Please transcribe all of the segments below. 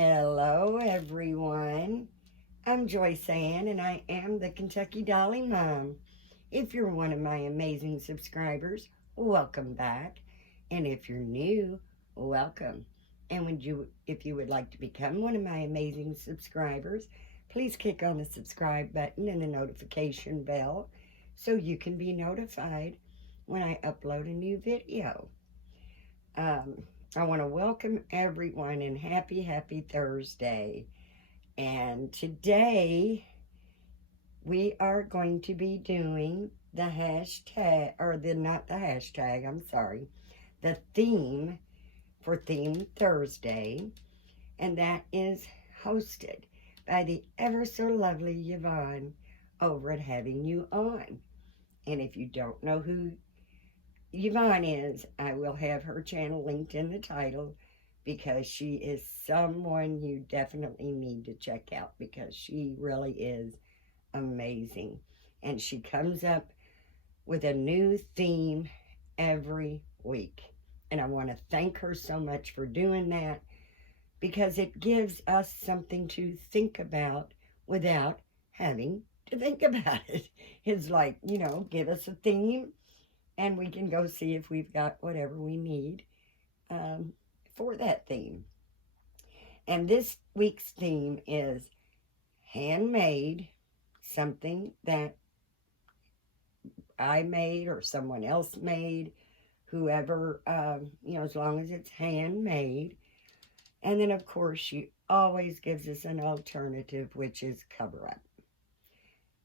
Hello, everyone. I'm Joyce Ann, and I am the Kentucky Dolly Mom. If you're one of my amazing subscribers, welcome back. And if you're new, welcome. And if you would like to become one of my amazing subscribers, please click on the subscribe button and the notification bell so you can be notified when I upload a new video. Um, I want to welcome everyone and happy Thursday. And today we are going to be doing the hashtag, not the hashtag, I'm sorry, the theme for Theme Thursday. And that is hosted by the ever so lovely Yvonne over at Having You On. And if you don't know who Yvonne is, I will have her channel linked in the title because she is someone you definitely need to check out because she really is amazing. And she comes up with a new theme every week. And I want to thank her so much for doing that because it gives us something to think about without having to think about it. It's like, give us a theme and we can go see if we've got whatever we need for that theme. And this week's theme is handmade, something that I made or someone else made, whoever, as long as it's handmade. And then, of course, she always gives us an alternative, which is cover-up.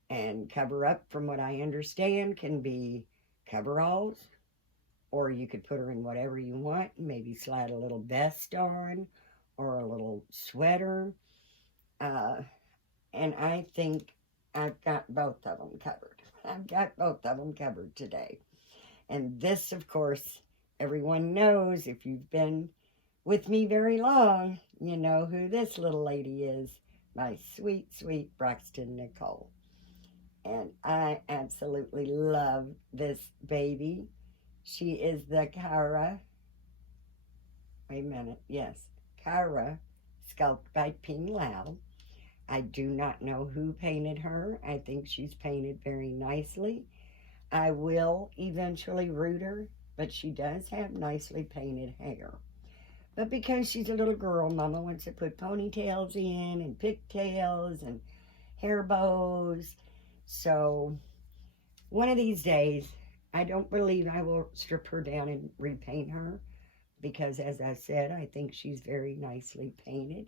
And cover-up, from what I understand, can be coveralls, or you could put her in whatever you want, maybe slide a little vest on or a little sweater. And I think I've got both of them covered. I've got both of them covered today. And this, of course, everyone knows, if you've been with me very long, you know who this little lady is, my sweet Braxton Nicole. And I absolutely love this baby. She is the Cara sculpted by Ping Lau. I do not know who painted her. I think she's painted very nicely. I will eventually root her, but she does have nicely painted hair. But because she's a little girl, Mama wants to put ponytails in and pigtails and hair bows. So one of these days, I don't believe I will strip her down and repaint her because, as I said, I think she's very nicely painted.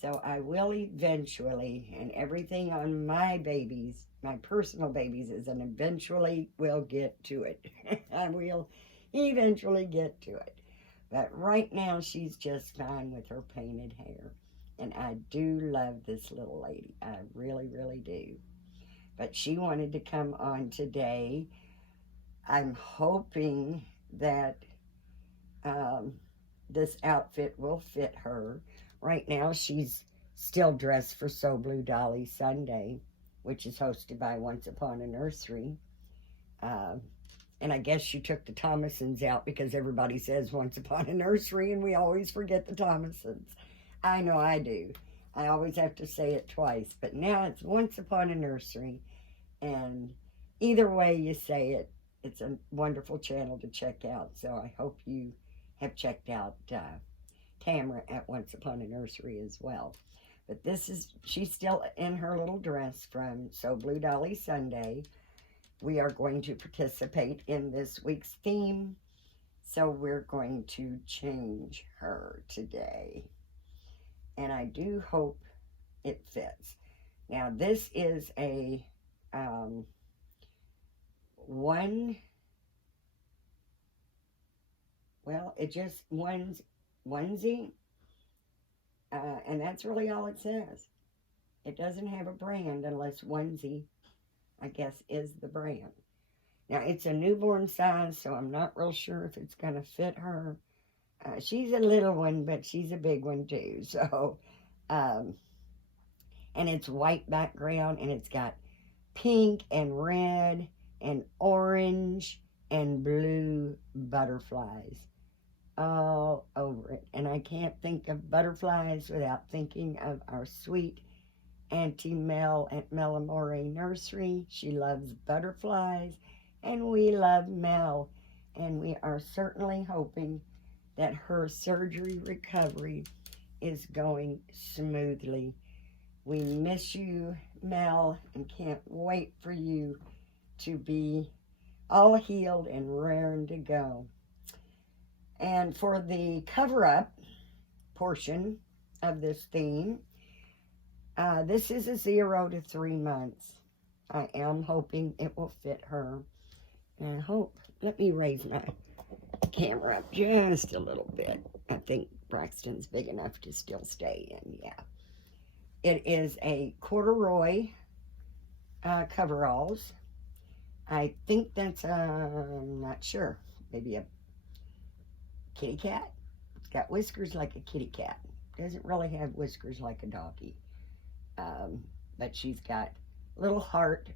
So I will eventually, and everything on my babies, my personal babies, is an eventually will get to it. I will eventually get to it. But right now, she's just fine with her painted hair. And I do love this little lady. I really do. But she wanted to come on today. I'm hoping that this outfit will fit her. Right now, she's still dressed for So Blue Dolly Sunday, which is hosted by Once Upon a Nursery. And I guess she took the Thomasons out because everybody says Once Upon a Nursery, and we always forget the Thomasons. I know I do. I always have to say it twice, but now it's Once Upon a Nursery. And either way you say it, it's a wonderful channel to check out. So I hope you have checked out Tamara at Once Upon a Nursery as well. But she's still in her little dress from So Blue Dolly Sunday. We are going to participate in this week's theme. So we're going to change her today. And I do hope it fits. Now this is a it just onesie, and that's really all it says. It doesn't have a brand unless onesie, I guess, is the brand. Now it's a newborn size, so I'm not real sure if it's going to fit her. She's a little one, but she's a big one too. So, and it's white background, and it's got pink and red and orange and blue butterflies. all over it. And I can't think of butterflies without thinking of our sweet Auntie Mel at Melamore Nursery. She loves butterflies, and we love Mel. And we are certainly hoping that her surgery recovery is going smoothly. We miss you, Mel, and can't wait for you to be all healed and raring to go. And for the cover up portion of this theme, this is a 0 to 3 months. I am hoping it will fit her. And I hope, let me raise my camera up just a little bit. I think Braxton's big enough to still stay in, yeah. It is a corduroy coveralls. I think that's, I'm not sure, maybe a kitty cat. It's got whiskers like a kitty cat. Doesn't really have whiskers like a doggy. But she's got little heart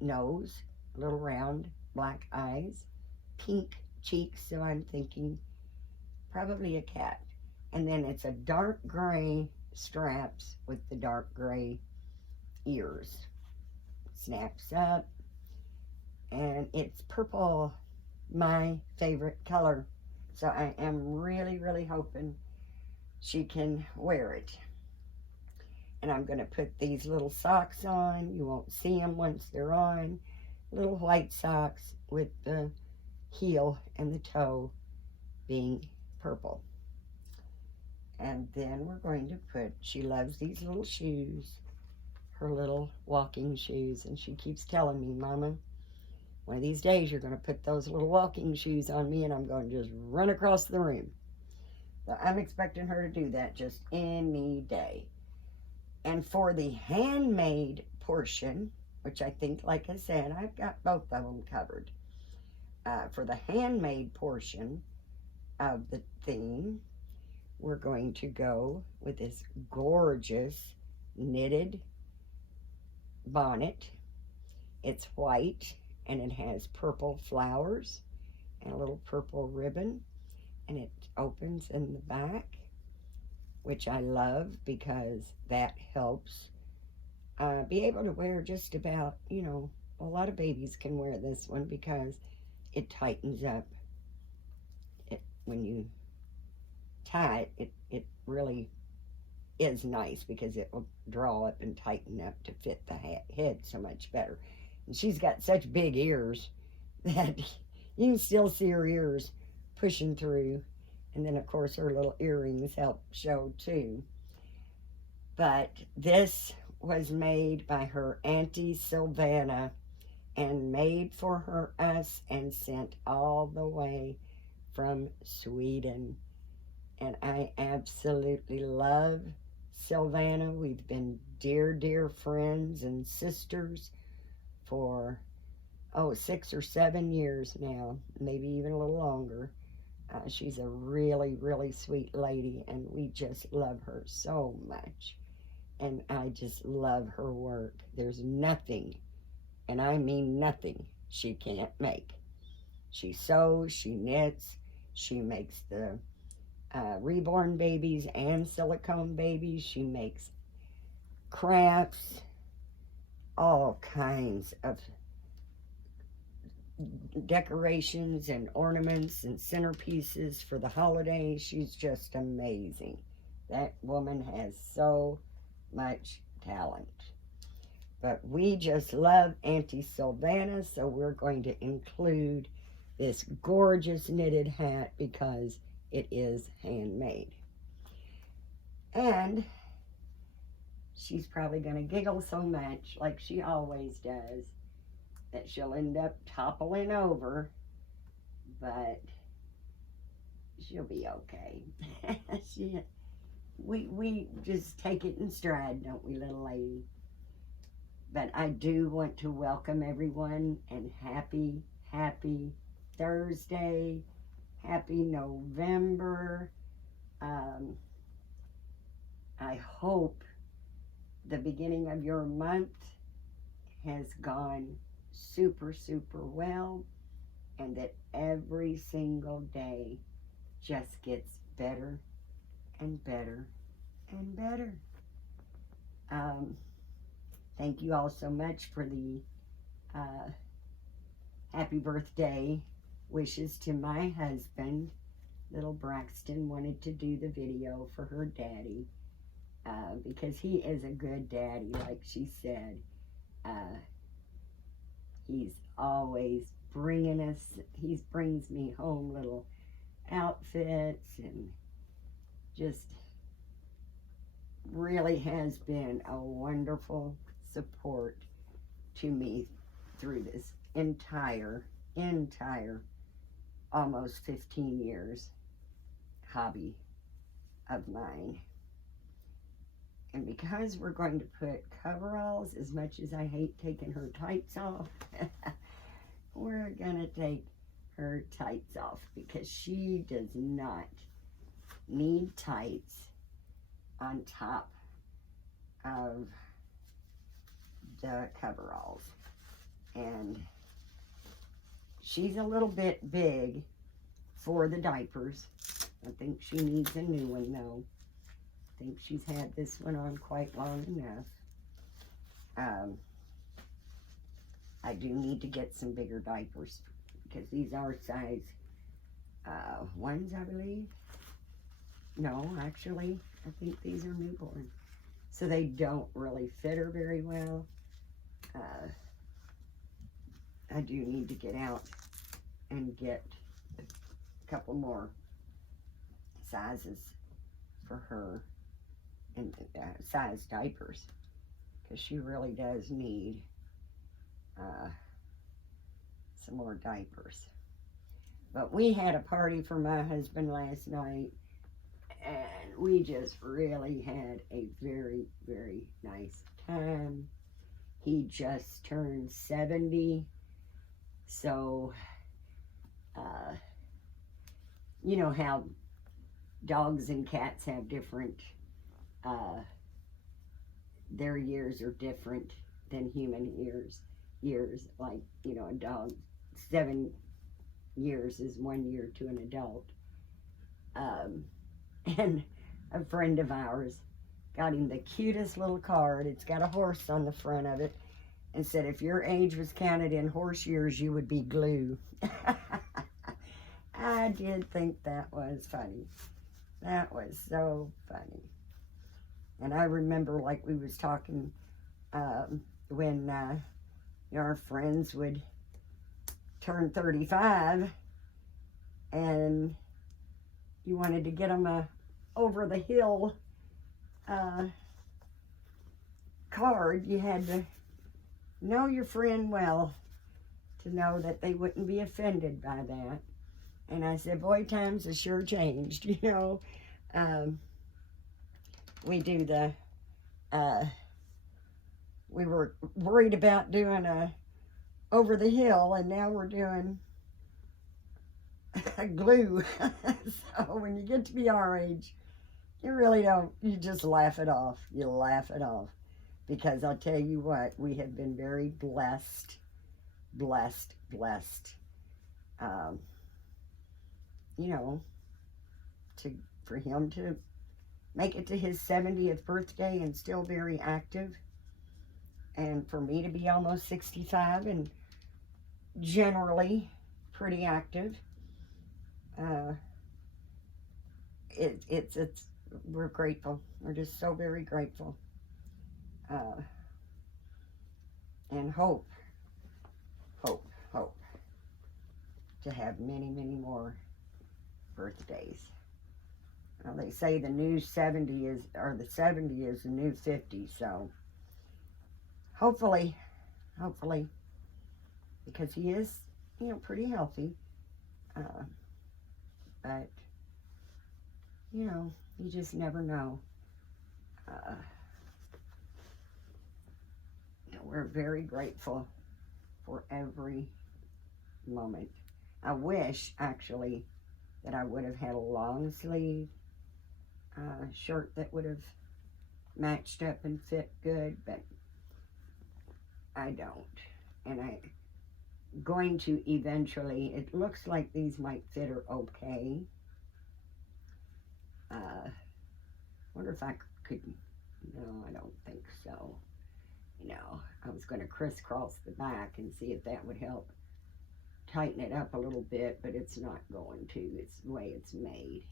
nose, little round black eyes, pink cheeks, so I'm thinking probably a cat. And then it's a dark gray straps with the dark gray ears. Snaps up, and it's purple, my favorite color. So I am really, really hoping she can wear it. And I'm going to put these little socks on. You won't see them once they're on. Little white socks with the heel and the toe being purple. And then we're going to put, she loves these little shoes, her little walking shoes. And she keeps telling me, Mama, one of these days you're going to put those little walking shoes on me and I'm going to just run across the room. So I'm expecting her to do that just any day. And for the handmade portion, which I think, like I said, I've got both of them covered. For the handmade portion of the theme, we're going to go with this gorgeous knitted bonnet. It's white and it has purple flowers and a little purple ribbon, and it opens in the back, which I love because that helps be able to wear just about, you know, a lot of babies can wear this one because it tightens up. When you tie it, it really is nice because it will draw up and tighten up to fit the head so much better. And she's got such big ears that you can still see her ears pushing through. And then, of course, her little earrings help show, too. But this was made by her Auntie Sylvana and made for us and sent all the way from Sweden. And I absolutely love Sylvana. We've been dear, dear friends and sisters for, 6 or 7 years now, maybe even a little longer. She's a really, really sweet lady, and we just love her so much. And I just love her work. There's nothing, and I mean nothing, she can't make. She sews, she knits, she makes the reborn babies and silicone babies. She makes crafts, all kinds of decorations and ornaments and centerpieces for the holidays. She's just amazing. That woman has so much talent. But we just love Auntie Sylvana, so we're going to include this gorgeous knitted hat because it is handmade. And she's probably going to giggle so much, like she always does, that she'll end up toppling over, but she'll be okay. We just take it in stride, don't we, little lady? But I do want to welcome everyone, and happy Thursday, happy November. I hope the beginning of your month has gone super, super well, and that every single day just gets better and better and better. Thank you all so much for the happy birthday wishes to my husband. Little Braxton wanted to do the video for her daddy because he is a good daddy, like she said. He's always he brings me home little outfits and just really has been a wonderful support to me through this entire almost 15 years hobby of mine. And because we're going to put coveralls, as much as I hate taking her tights off, we're gonna take her tights off because she does not need tights on top of the coveralls. And she's a little bit big for the diapers. I think she needs a new one though. I think she's had this one on quite long enough. I do need to get some bigger diapers because these are size ones, I believe. No, actually, I think these are newborn. So they don't really fit her very well. I do need to get out and get a couple more sizes for her and size diapers because she really does need some more diapers. But we had a party for my husband last night and we just really had a very, very nice time. He just turned 70, so you know how dogs and cats have different, their years are different than human years. Like, you know, a dog, 7 years is 1 year to an adult. And a friend of ours got him the cutest little card. It's got a horse on the front of it and said, if your age was counted in horse years, you would be glue. I did think that was funny. That was so funny. And I remember, like we was talking, when our friends would turn 35 and you wanted to get them a over the hill card, you had to know your friend well to know that they wouldn't be offended by that. And I said, boy, times have sure changed, you know. We do the, we were worried about doing a over the hill, and now we're doing glue. So when you get to be our age, you really don't, you just laugh it off. You laugh it off. Because I'll tell you what, we have been very blessed. You know, for him to make it to his 70th birthday and still very active. And for me to be almost 65 and generally pretty active. We're grateful. We're just so very grateful. And hope to have many, many more birthdays. Well, they say the new 70 is, or the 70 is the new 50, so hopefully, because he is, you know, pretty healthy, but, you know, you just never know. We're very grateful for every moment. I wish, actually, that I would have had a long sleeve shirt that would have matched up and fit good, but I don't. And I'm going to eventually, it looks like these might fit her okay. Wonder if I could, no, I don't think so. I was going to crisscross the back and see if that would help tighten it up a little bit, but it's not going to. It's the way it's made.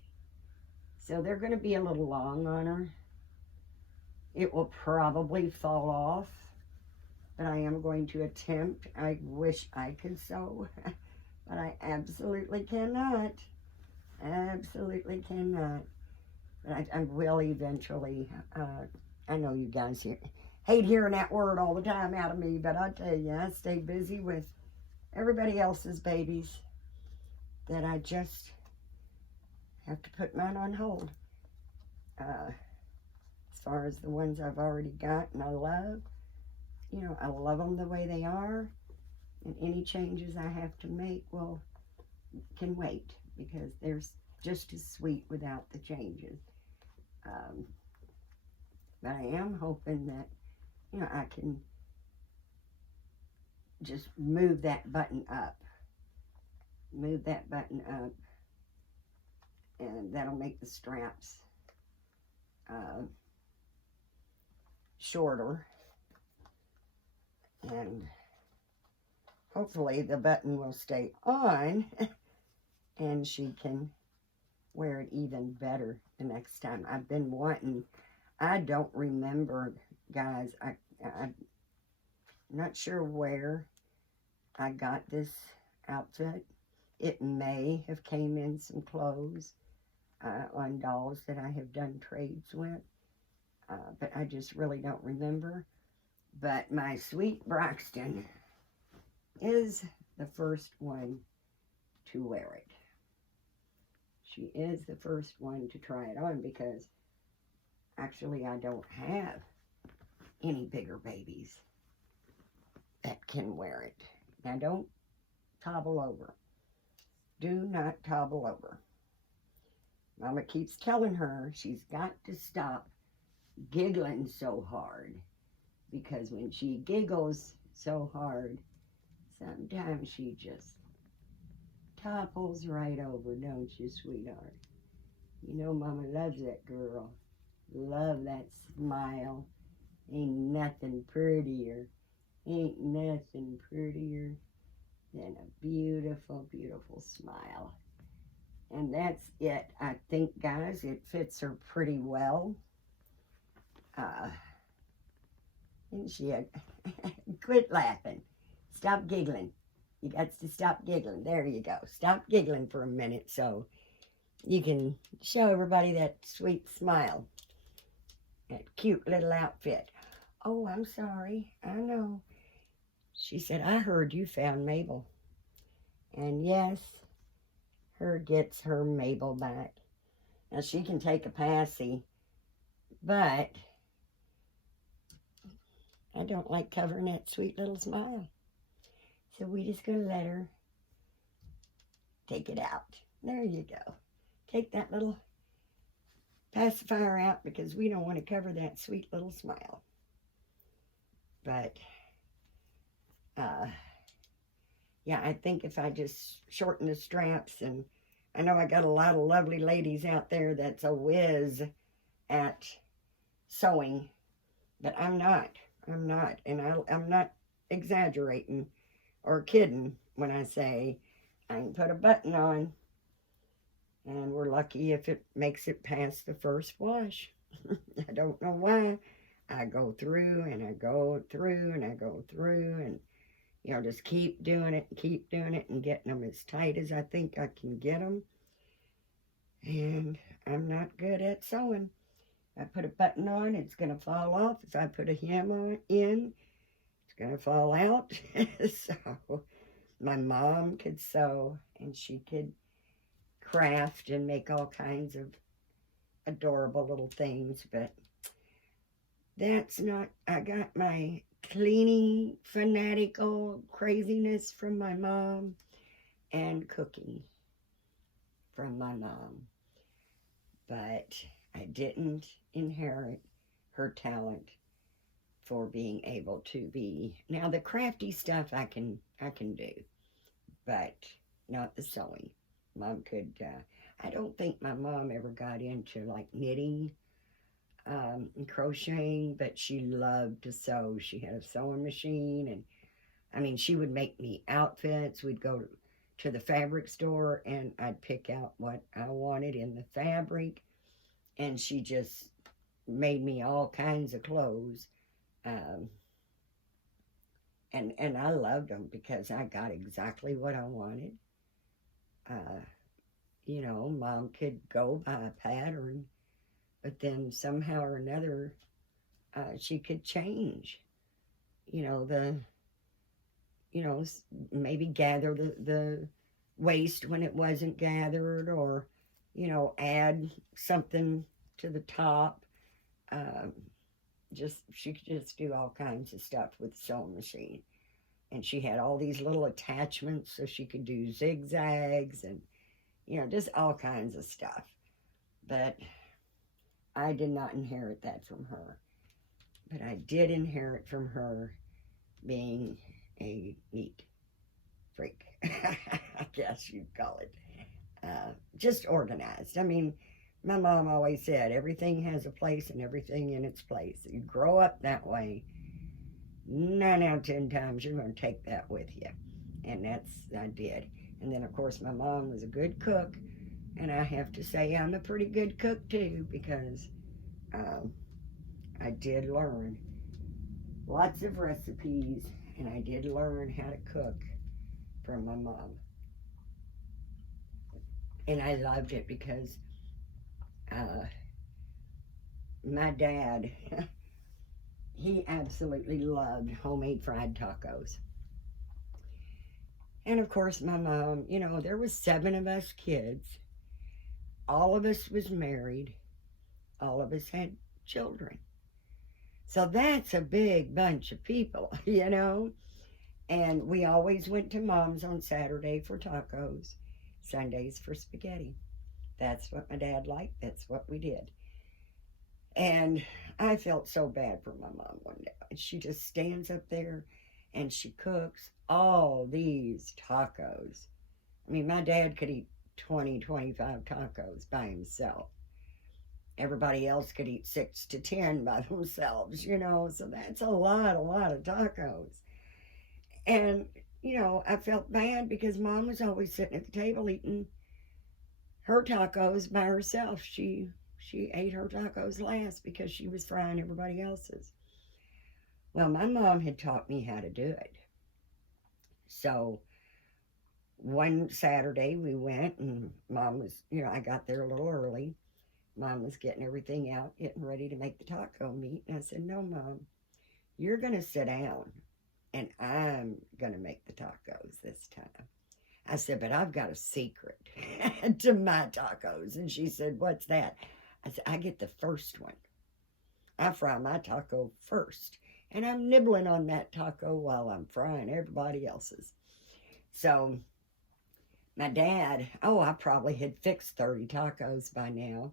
So they're going to be a little long on her. It will probably fall off, but I am going to attempt. I wish I could sew, but I absolutely cannot. Absolutely cannot. But I will eventually. I know you guys hate hearing that word all the time out of me, but I tell you, I stay busy with everybody else's babies that I just have to put mine on hold. As far as the ones I've already got and I love, I love them the way they are, and any changes I have to make can wait, because they're just as sweet without the changes. But I am hoping that, I can just move that button up. Move that button up, and that'll make the straps shorter. And hopefully the button will stay on and she can wear it even better the next time. I've been wanting, I don't remember, guys, I'm not sure where I got this outfit. It may have came in some clothes on dolls that I have done trades with, but I just really don't remember. But my sweet Braxton is the first one to wear it. She is the first one to try it on, because actually I don't have any bigger babies that can wear it. Now don't topple over. Do not topple over. Mama keeps telling her she's got to stop giggling so hard, because when she giggles so hard, sometimes she just topples right over, don't you, sweetheart? Mama loves that girl. Love that smile. Ain't nothing prettier. Ain't nothing prettier than a beautiful, beautiful smile. And that's it. I think, guys, it fits her pretty well. And she had, quit laughing. Stop giggling. You got to stop giggling. There you go. Stop giggling for a minute so you can show everybody that sweet smile. That cute little outfit. Oh, I'm sorry. I know. She said, I heard you found Mabel. And yes, her gets her Mabel back. Now, she can take a passy, but I don't like covering that sweet little smile. So we just gonna let her take it out. There you go. Take that little pacifier out, because we don't want to cover that sweet little smile. But, yeah, I think if I just shorten the straps, and I know I got a lot of lovely ladies out there that's a whiz at sewing, but I'm not. And I'm not exaggerating or kidding when I say I can put a button on, and we're lucky if it makes it past the first wash. I don't know why. I go through and I go through and I go through, and just keep doing it and getting them as tight as I think I can get them. And I'm not good at sewing. If I put a button on, it's going to fall off. If I put a hem in, it's going to fall out. So my mom could sew, and she could craft and make all kinds of adorable little things, but that's not, I got my cleaning fanatical craziness from my mom, and cooking from my mom. But I didn't inherit her talent for being able to be. Now the crafty stuff I can do, but not the sewing. Mom could, I don't think my mom ever got into like knitting and crocheting, but she loved to sew. She had a sewing machine, and I mean, she would make me outfits. We'd go to the fabric store, and I'd pick out what I wanted in the fabric, and she just made me all kinds of clothes. Um, and I loved them because I got exactly what I wanted. Uh, Mom could go by a pattern, but then somehow or another, she could change. You know the you know maybe gather the waist when it wasn't gathered, or add something to the top. Um, just She could just do all kinds of stuff with the sewing machine, and she had all these little attachments so she could do zigzags and just all kinds of stuff. But I did not inherit that from her, but I did inherit from her being a neat freak. I guess you'd call it. Just organized. I mean, my mom always said everything has a place and everything in its place. You grow up that way, 9 out of 10 times you're going to take that with you. And I did. And then, of course, my mom was a good cook. And I have to say I'm a pretty good cook, too, because I did learn lots of recipes, and I did learn how to cook from my mom. And I loved it because my dad, he absolutely loved homemade fried tacos. And of course, my mom, there was 7 of us kids. All of us was married. All of us had children. So that's a big bunch of people, And we always went to Mom's on Saturday for tacos, Sundays for spaghetti. That's what my dad liked. That's what we did. And I felt so bad for my mom one day. She just stands up there and she cooks all these tacos. I mean, my dad could eat 20, 25 tacos by himself. Everybody else could eat 6 to 10 by themselves, so that's a lot of tacos. And, I felt bad because Mom was always sitting at the table eating her tacos by herself. She ate her tacos last because she was frying everybody else's. Well, my mom had taught me how to do it. So one Saturday we went, and Mom was, I got there a little early. Mom was getting everything out, getting ready to make the taco meat. And I said, no, Mom, you're going to sit down, and I'm going to make the tacos this time. I said, but I've got a secret to my tacos. And she said, what's that? I said, I get the first one. I fry my taco first. And I'm nibbling on that taco while I'm frying everybody else's. So my dad, I probably had fixed 30 tacos by now.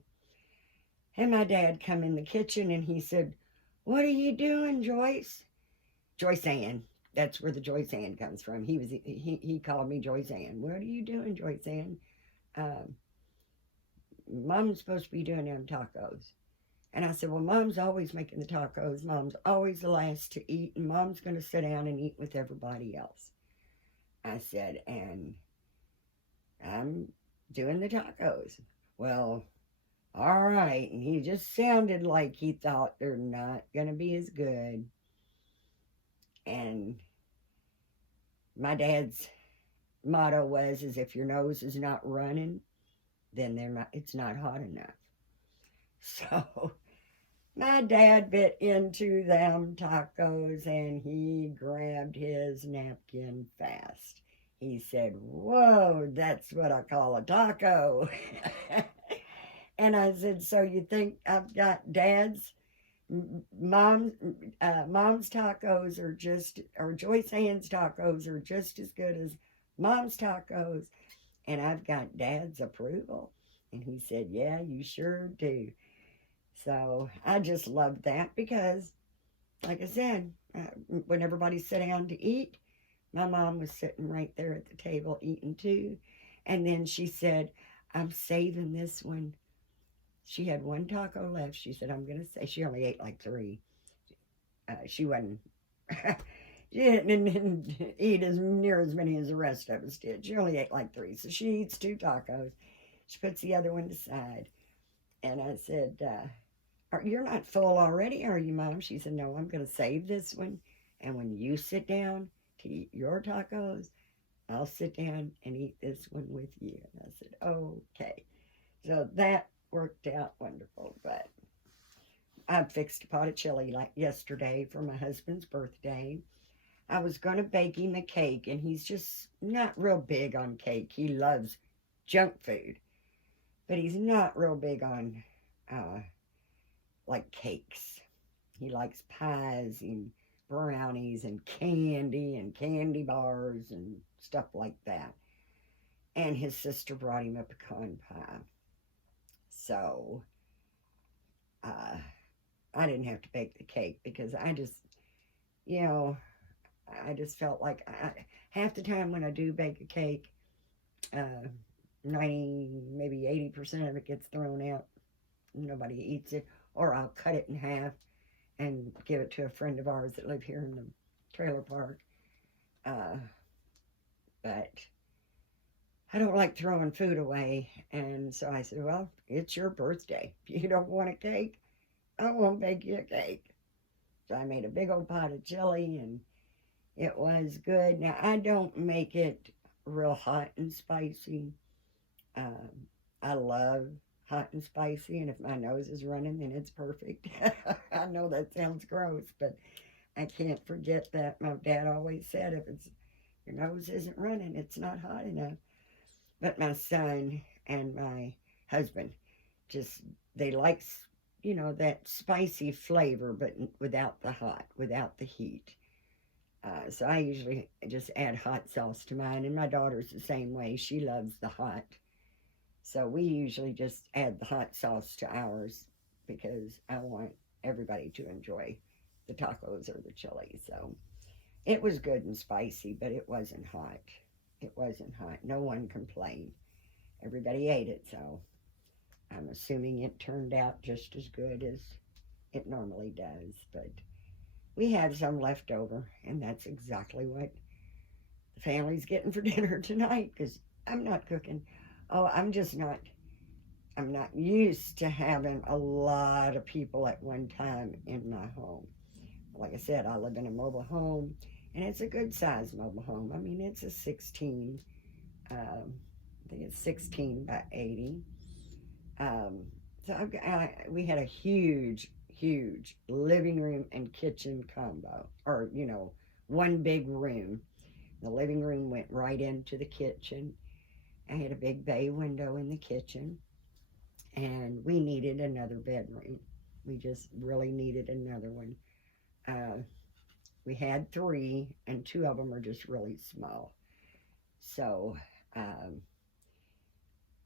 And my dad come in the kitchen and he said, what are you doing, Joyce? Joyce Ann. That's where the Joyce Ann comes from. He called me Joyce Ann. What are you doing, Joyce Ann? Mom's supposed to be doing them tacos. And I said, well, Mom's always making the tacos. Mom's always the last to eat, and Mom's going to sit down and eat with everybody else. I said, and I'm doing the tacos. Well, all right. And he just sounded like he thought they're not going to be as good. And my dad's motto was, is if your nose is not running, then it's not hot enough. So my dad bit into them tacos and he grabbed his napkin fast. He said, whoa, that's what I call a taco. And I said, so you think I've got Dad's mom's tacos or Joyce Ann's tacos are just as good as Mom's tacos, and I've got Dad's approval? And he said, yeah, you sure do. So I just loved that because, like I said, when everybody sat down to eat, my mom was sitting right there at the table eating too. And then she said, I'm saving this one. She had one taco left. She said, I'm going to say, she only ate like three. She wasn't, she didn't eat as near as many as the rest of us did. She only ate like three. So she eats two tacos. She puts the other one aside. And I said, you're not full already, are you, Mom? She said, no, I'm going to save this one. And when you sit down to eat your tacos, I'll sit down and eat this one with you. And I said, okay. So that worked out wonderful. But I fixed a pot of chili like yesterday for my husband's birthday. I was going to bake him a cake, and he's just not real big on cake. He loves junk food, but he's not real big on like cakes. He likes pies and brownies and candy bars and stuff like that. And his sister brought him a pecan pie. So I didn't have to bake the cake because I just, you know, I just felt like half the time when I do bake a cake, 90, maybe 80% of it gets thrown out. Nobody eats it. Or I'll cut it in half and give it to a friend of ours that live here in the trailer park. But I don't like throwing food away. And so I said, well, it's your birthday. If you don't want a cake, I won't bake you a cake. So I made a big old pot of chili, and it was good. Now, I don't make it real hot and spicy. I love hot and spicy, and if my nose is running, then it's perfect. I know that sounds gross, but I can't forget that. My dad always said, if your nose isn't running, it's not hot enough. But my son and my husband they like, that spicy flavor, but without the hot, without the heat. So I usually just add hot sauce to mine, and my daughter's the same way. She loves the hot. So we usually just add the hot sauce to ours because I want everybody to enjoy the tacos or the chili. So it was good and spicy, but it wasn't hot. It wasn't hot. No one complained. Everybody ate it, so I'm assuming it turned out just as good as it normally does. But we have some left over, and that's exactly what the family's getting for dinner tonight because I'm not cooking. Oh, I'm not used to having a lot of people at one time in my home. Like I said, I live in a mobile home, and it's a good size mobile home. I mean, it's a 16, I think it's 16 by 80. So we had a huge living room and kitchen combo, or, one big room. The living room went right into the kitchen. I had a big bay window in the kitchen, and we needed another bedroom. We just really needed another one. We had three, and two of them are just really small. So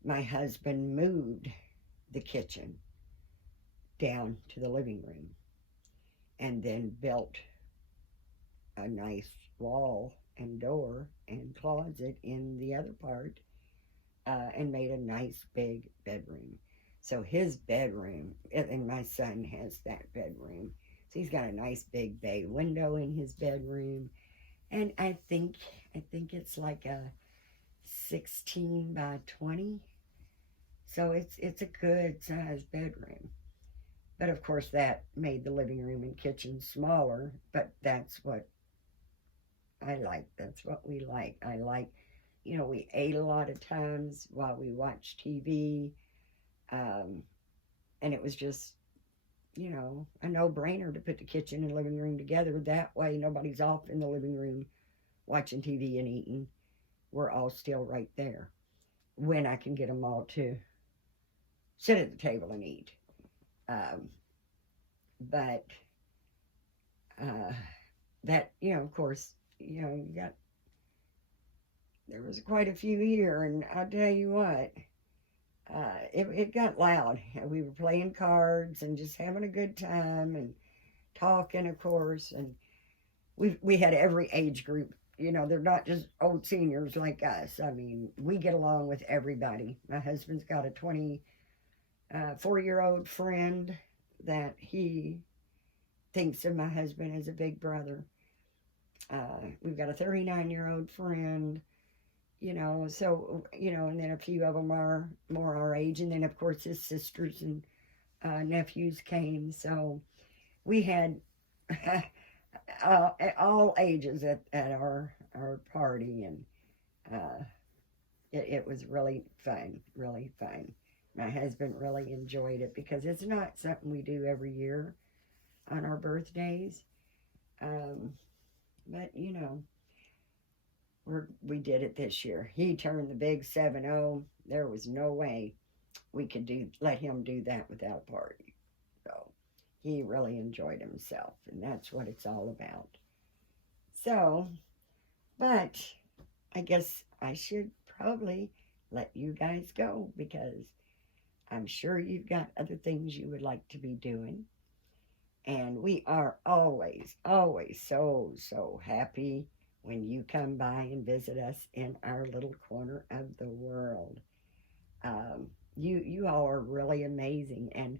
my husband moved the kitchen down to the living room and then built a nice wall and door and closet in the other part, and made a nice big bedroom. So his bedroom, and my son has that bedroom, so he's got a nice big bay window in his bedroom, and I think it's like a 16 by 20. So it's a good sized bedroom. But of course that made the living room and kitchen smaller, but that's what I like. That's what we like. I like, we ate a lot of times while we watched TV, and it was just, a no-brainer to put the kitchen and living room together. That way nobody's off in the living room watching TV and eating. We're all still right there when I can get them all to sit at the table and eat. But that, of course, there was quite a few here, and I'll tell you what, it got loud. We were playing cards and just having a good time and talking, of course, and we had every age group, they're not just old seniors like us. I mean, we get along with everybody. My husband's got a 24-year-old friend that he thinks of my husband as a big brother. We've got a 39-year-old friend, so, and then a few of them are more our age. And then, of course, his sisters and nephews came. So we had all ages at our party. And it was really fun, really fun. My husband really enjoyed it because it's not something we do every year on our birthdays. But, we did it this year. He turned the big 7-0. There was no way we could let him do that without a party. So he really enjoyed himself, and that's what it's all about. So, but I guess I should probably let you guys go because I'm sure you've got other things you would like to be doing. And we are always, always so happy when you come by and visit us in our little corner of the world. You all are really amazing. And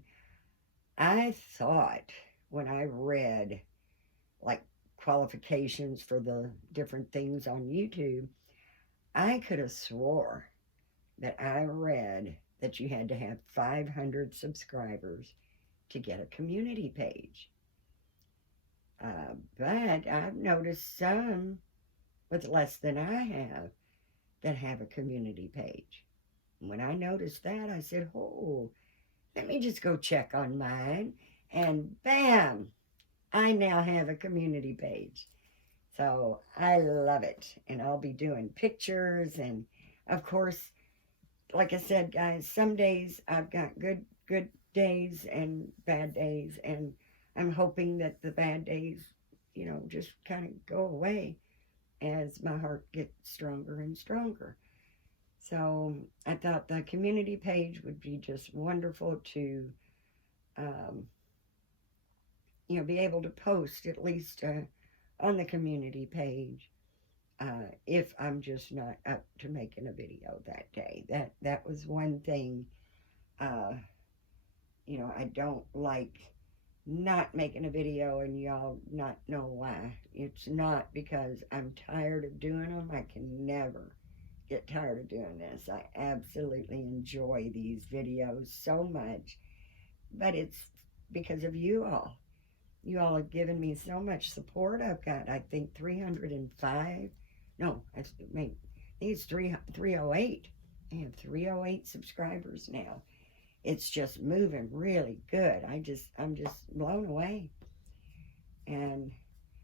I thought when I read like qualifications for the different things on YouTube, I could have swore that I read that you had to have 500 subscribers to get a community page. But I've noticed some with less than I have that have a community page. When I noticed that, I said, oh, let me just go check on mine. And bam, I now have a community page. So I love it. And I'll be doing pictures. And of course, like I said, guys, some days I've got good days and bad days. And I'm hoping that the bad days, just kind of go away as my heart gets stronger and stronger. So I thought the community page would be just wonderful to, be able to post at least on the community page if I'm just not up to making a video that day. That was one thing, I don't like not making a video and y'all not know why. It's not because I'm tired of doing them. I can never get tired of doing this. I absolutely enjoy these videos so much, but it's because of you all. You all have given me so much support. I've got, I think, 305. No, I think it's 308. I have 308 subscribers now. It's just moving really good. I'm just blown away. And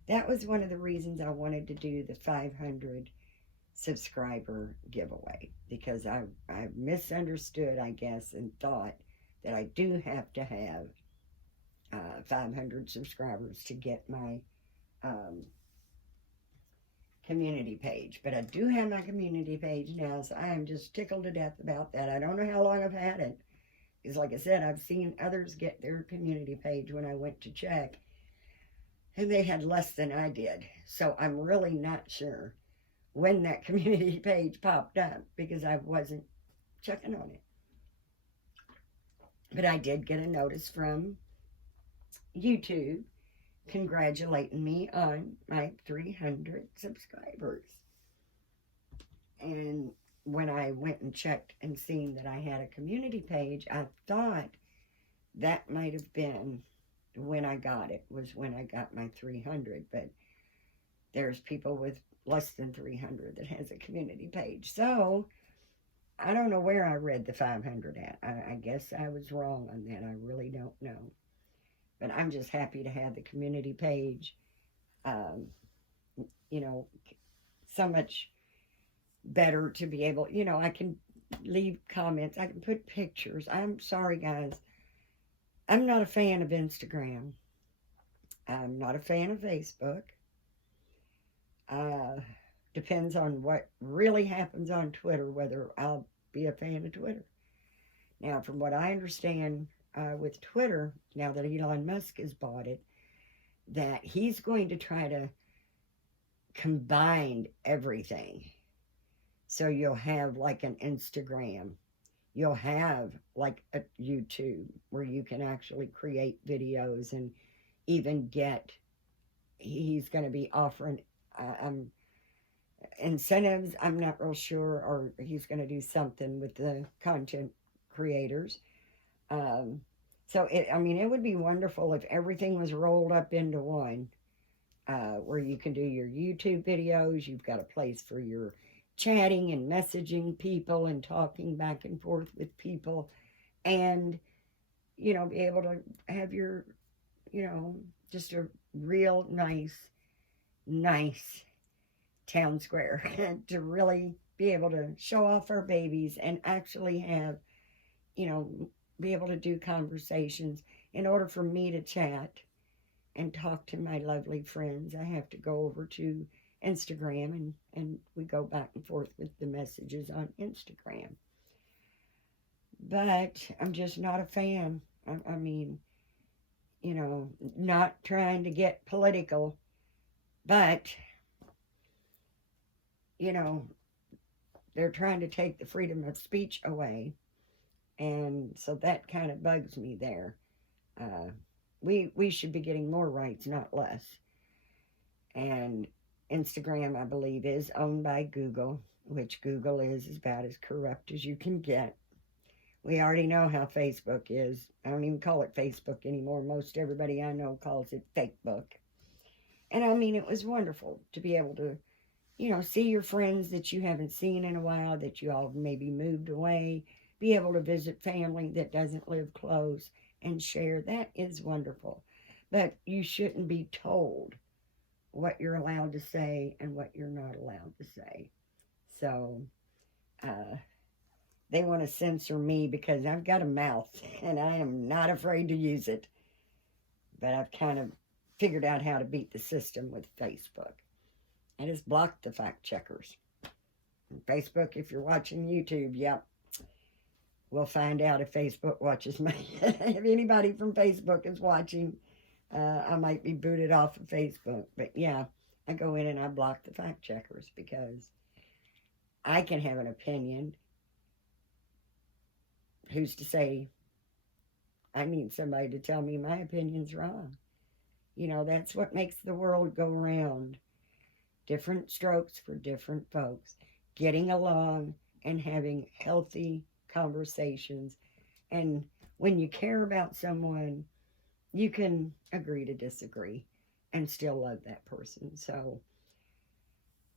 that was one of the reasons I wanted to do the 500 subscriber giveaway, because I misunderstood, I guess, and thought that I do have to have 500 subscribers to get my community page. But I do have my community page now, so I am just tickled to death about that. I don't know how long I've had it. Because like I said, I've seen others get their community page when I went to check, and they had less than I did. So I'm really not sure when that community page popped up because I wasn't checking on it. But I did get a notice from YouTube congratulating me on my 300 subscribers. And when I went and checked and seen that I had a community page, I thought that might have been when I got it, was when I got my 300. But there's people with less than 300 that has a community page. So I don't know where I read the 500 at. I guess I was wrong on that. I really don't know. But I'm just happy to have the community page. So much better to be able, I can leave comments. I can put pictures. I'm sorry, guys. I'm not a fan of Instagram. I'm not a fan of Facebook. Depends on what really happens on Twitter, whether I'll be a fan of Twitter. Now, from what I understand with Twitter, now that Elon Musk has bought it, that he's going to try to combined everything. So you'll have like an Instagram. You'll have like a YouTube where you can actually create videos and even get, he's going to be offering incentives. I'm not real sure, or he's going to do something with the content creators. Um, so I mean, it would be wonderful if everything was rolled up into one, where you can do your YouTube videos. You've got a place for your chatting and messaging people and talking back and forth with people, and be able to have your, you know, just a real nice town square to really be able to show off our babies and actually have, you know, be able to do conversations. In order for me to chat and talk to my lovely friends, I have to go over to Instagram, and we go back and forth with the messages on Instagram. But I'm just not a fan. I mean, not trying to get political, but, you know, they're trying to take the freedom of speech away. And so that kind of bugs me there. We should be getting more rights, not less. And Instagram, I believe, is owned by Google, which Google is about as corrupt as you can get. We already know how Facebook is. I don't even call it Facebook anymore. Most everybody I know calls it Fakebook. And I mean, it was wonderful to be able to, see your friends that you haven't seen in a while, that you all maybe moved away, be able to visit family that doesn't live close and share. That is wonderful. But you shouldn't be told what you're allowed to say and what you're not allowed to say. So, they want to censor me because I've got a mouth and I am not afraid to use it. But I've kind of figured out how to beat the system with Facebook. I just blocked the fact checkers. Facebook, if you're watching YouTube, yep. We'll find out if Facebook watches me. If anybody from Facebook is watching, I might be booted off of Facebook. But yeah, I go in and I block the fact checkers because I can have an opinion. Who's to say I need somebody to tell me my opinion's wrong? That's what makes the world go round. Different strokes for different folks. Getting along and having healthy conversations. And when you care about someone, you can agree to disagree and still love that person. So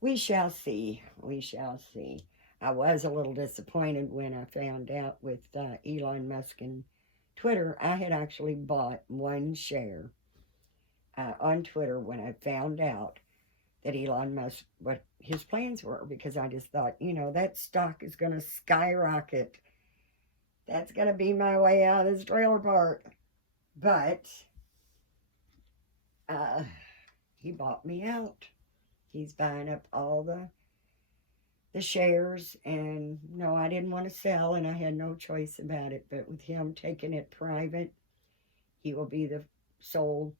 we shall see. We shall see. I was a little disappointed when I found out with Elon Musk and Twitter. I had actually bought one share on Twitter when I found out that Elon Musk, what his plans were, because I just thought, that stock is going to skyrocket. That's going to be my way out of this trailer park. But he bought me out. He's buying up all the shares, and no, I didn't want to sell, and I had no choice about it. But with him taking it private, he will be the sole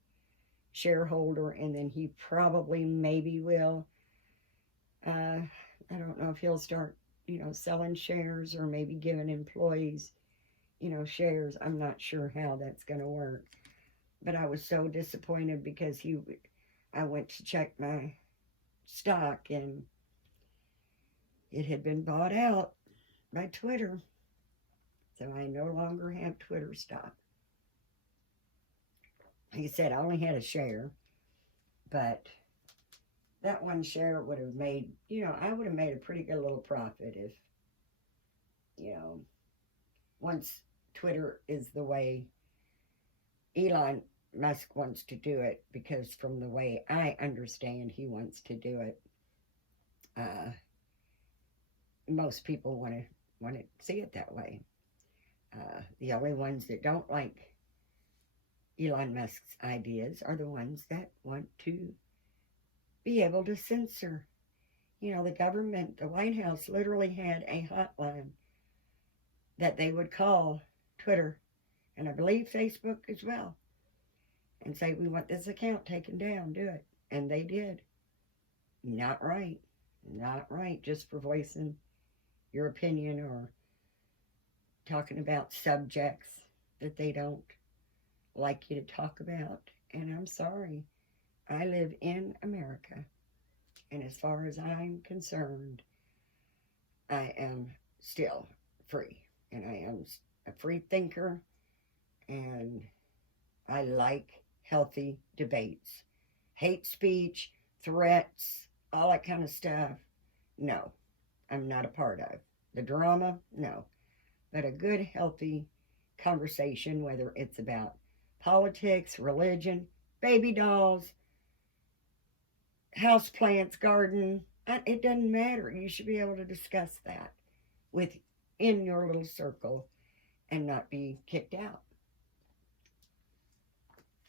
shareholder, and then he probably maybe will. I don't know if he'll start, selling shares or maybe giving employees, shares. I'm not sure how that's going to work. But I was so disappointed because I went to check my stock and it had been bought out by Twitter. So I no longer have Twitter stock. He said I only had a share, but that one share would have made, I would have made a pretty good little profit if, once Twitter is the way Elon Musk wants to do it, because from the way I understand he wants to do it, most people want to see it that way. The only ones that don't like Elon Musk's ideas are the ones that want to be able to censor. The government, the White House literally had a hotline that they would call Twitter, and I believe Facebook as well, and say, we want this account taken down, do it. And they did. Not right. Not right just for voicing your opinion or talking about subjects that they don't like you to talk about. And I'm sorry, I live in America. And as far as I'm concerned, I am still free. And I am a free thinker. And I like healthy debates. Hate speech, threats, all that kind of stuff. No, I'm not a part of. The drama, no. But a good, healthy conversation, whether it's about politics, religion, baby dolls, house plants, garden, it doesn't matter. You should be able to discuss that within your little circle and not be kicked out.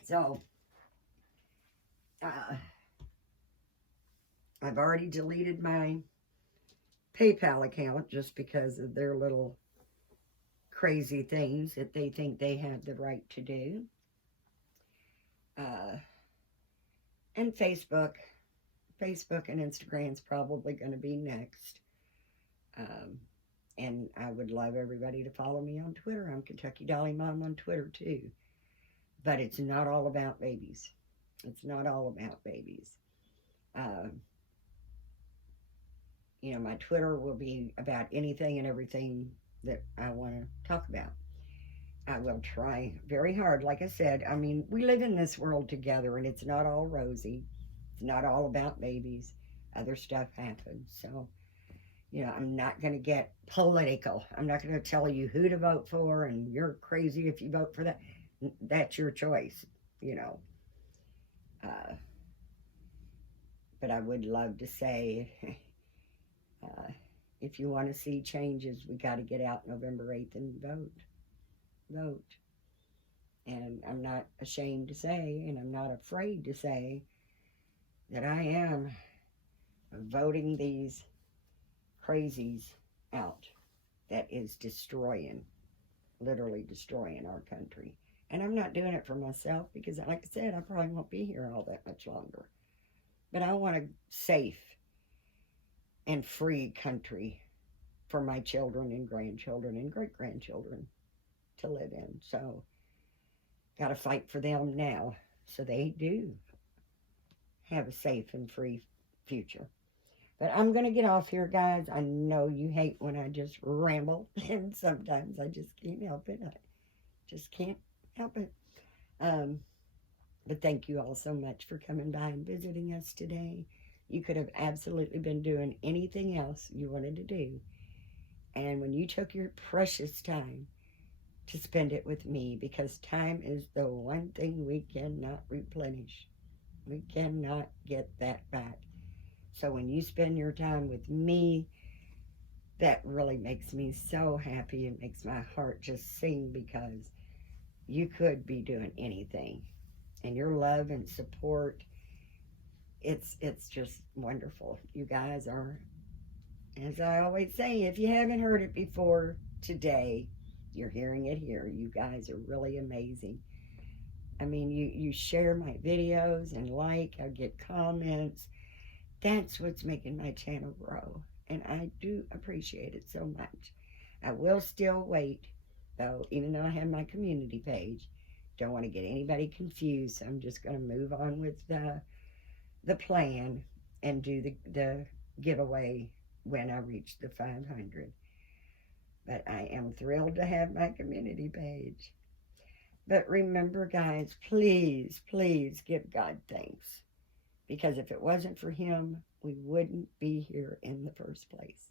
So, I've already deleted my PayPal account just because of their little crazy things that they think they have the right to do. And Facebook and Instagram's probably going to be next. And I would love everybody to follow me on Twitter. I'm Kentucky Dolly Mom on Twitter too. But it's not all about babies. It's not all about babies. My Twitter will be about anything and everything that I want to talk about. I will try very hard. Like I said, I mean, we live in this world together and it's not all rosy. It's not all about babies. Other stuff happens. So, I'm not going to get political. I'm not going to tell you who to vote for and you're crazy if you vote for that. That's your choice, But I would love to say, if you want to see changes, we got to get out November 8th and vote. And I'm not ashamed to say, and I'm not afraid to say, that I am voting these crazies out that is literally destroying our country. And I'm not doing it for myself because, like I said, I probably won't be here all that much longer. But I want a safe and free country for my children and grandchildren and great-grandchildren to live in. So, got to fight for them now so they do have a safe and free future. But I'm going to get off here, guys. I know you hate when I just ramble, and sometimes I just can't help it. I just can't help it. But thank you all so much for coming by and visiting us today. You could have absolutely been doing anything else you wanted to do. And when you took your precious time to spend it with me, because time is the one thing we cannot replenish. We cannot get that back. So when you spend your time with me, that really makes me so happy. It makes my heart just sing because you could be doing anything. And your love and support, it's just wonderful. You guys are, as I always say, if you haven't heard it before today, you're hearing it here. You guys are really amazing. I mean, you share my videos and I get comments. That's what's making my channel grow. And I do appreciate it so much. I will still wait, though, even though I have my community page. Don't want to get anybody confused. So I'm just going to move on with the plan and do the giveaway when I reach the 500. But I am thrilled to have my community page. But remember, guys, please, please give God thanks. Because if it wasn't for him, we wouldn't be here in the first place.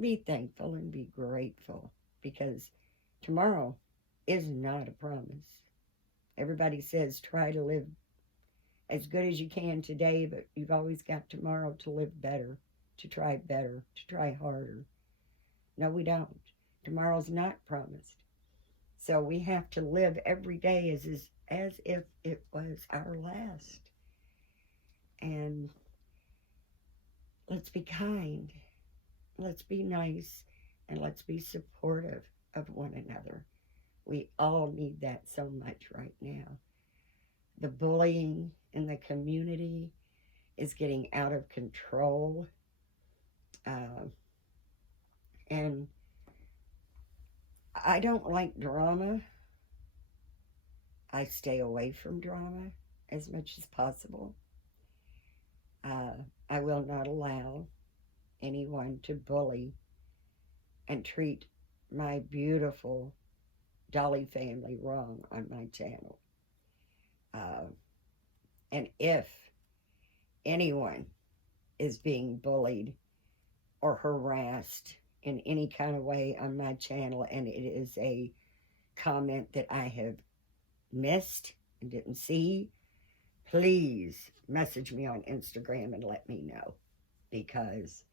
Be thankful and be grateful. Because tomorrow is not a promise. Everybody says try to live as good as you can today, but you've always got tomorrow to live better, to try harder. No, we don't. Tomorrow's not promised. So we have to live every day as if it was our last. And let's be kind, let's be nice, and let's be supportive of one another. We all need that so much right now. The bullying in the community is getting out of control. And I don't like drama. I stay away from drama as much as possible. Uh, I will not allow anyone to bully and treat my beautiful Dolly family wrong on my channel. Uh, and if anyone is being bullied or harassed in any kind of way on my channel, and it is a comment that I have missed and didn't see, please message me on Instagram and let me know, because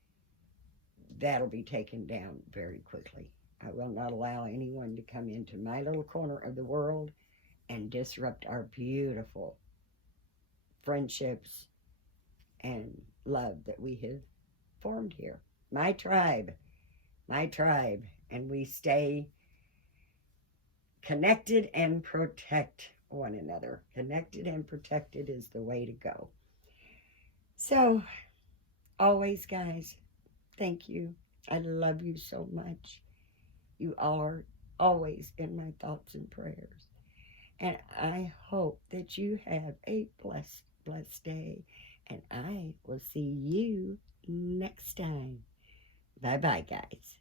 that'll be taken down very quickly. I will not allow anyone to come into my little corner of the world and disrupt our beautiful friendships and love that we have formed here. My tribe, and we stay connected and protect one another. Connected and protected is the way to go. So, always, guys, thank you. I love you so much. You are always in my thoughts and prayers. And I hope that you have a blessed day. And I will see you next time. Bye-bye, guys.